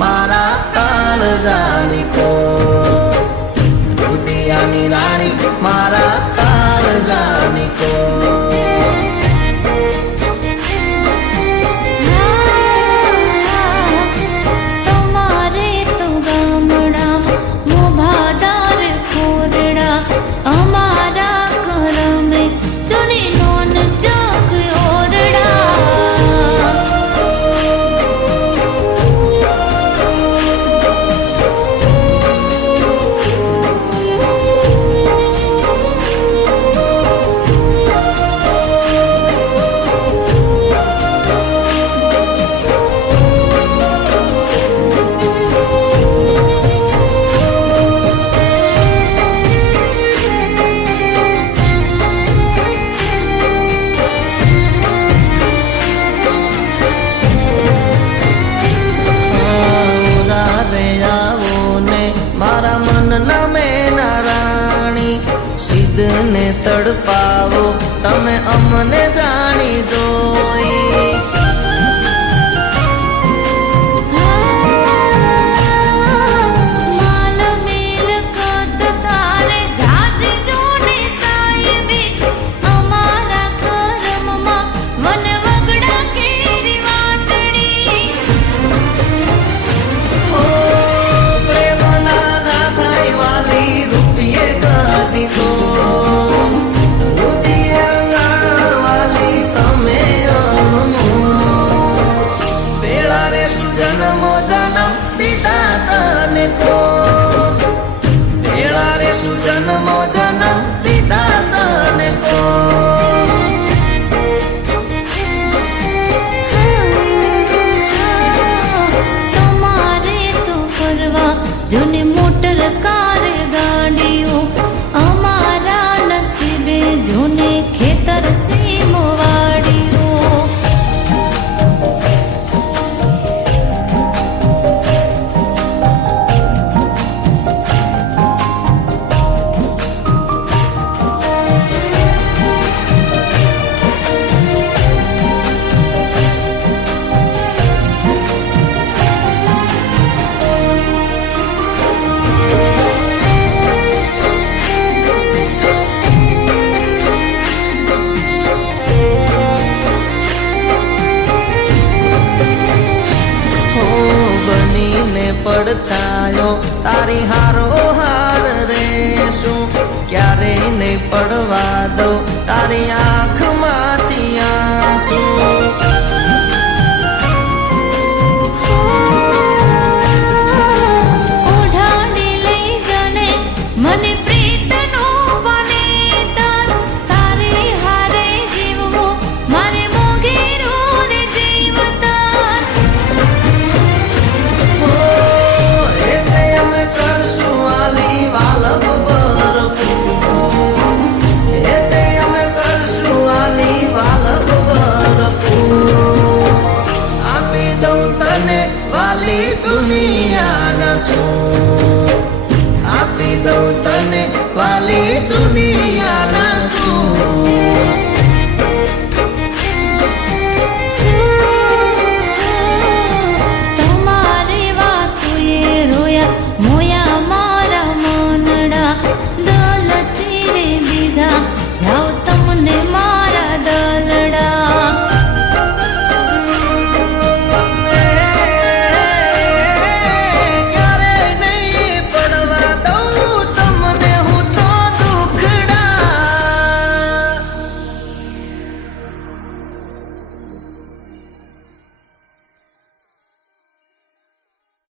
મારા કાળજાની ખોટ, રુદિયાની રાણી મારા કાળજાની ખોટ. તમારે તો ગામડામાં મોભાદાર ખોરડા, અમારા કરમે જૂની નોન ચક ઓરડા. મારા મનના મેના રાણી, સિદ્ધને તડપાવો તમે અમને જાણી જોઈ. માલ મિલકત તારે જાજી જોને સાહેબી, અમારા કરમમાં વન વગડા કેરી વાટડી. ઓ પ્રેમના ના થાય વાલી રૂપિયે કાઢી દો, રુદિયા વાલી તમે અનમોલ. પેલા રે સુજન્મો જન્મ દીધા તને કોણ, પેલા રે સુજન્મો જન્મ દીધા તને કોણ. તમારે તો ફરવા જૂની મોટર કાર ગાડીઓ, અમારા નસીબે જૂને ખેતર સીમો વાડીઓ. પડછાયો તારી હારો હાર રેશું, ક્યારેય નહીં પડવા દો તારી આંખમાંથી આંસુ. ઓઢાડી લઈ જાને મને પ્રીતનો બનેતર, તારી હારે જીવવું મારે મોંઘેરું રે જીવતર. એ તે અમે કરશું વાલી વાલભ ભરપૂર, એ તે અમે કરશું વાલી વાલભ ભરપૂર. આપી દઉં તને વાલી દુનિયાના શું, આપી દઉં તને વાલી દુનિયાના શું.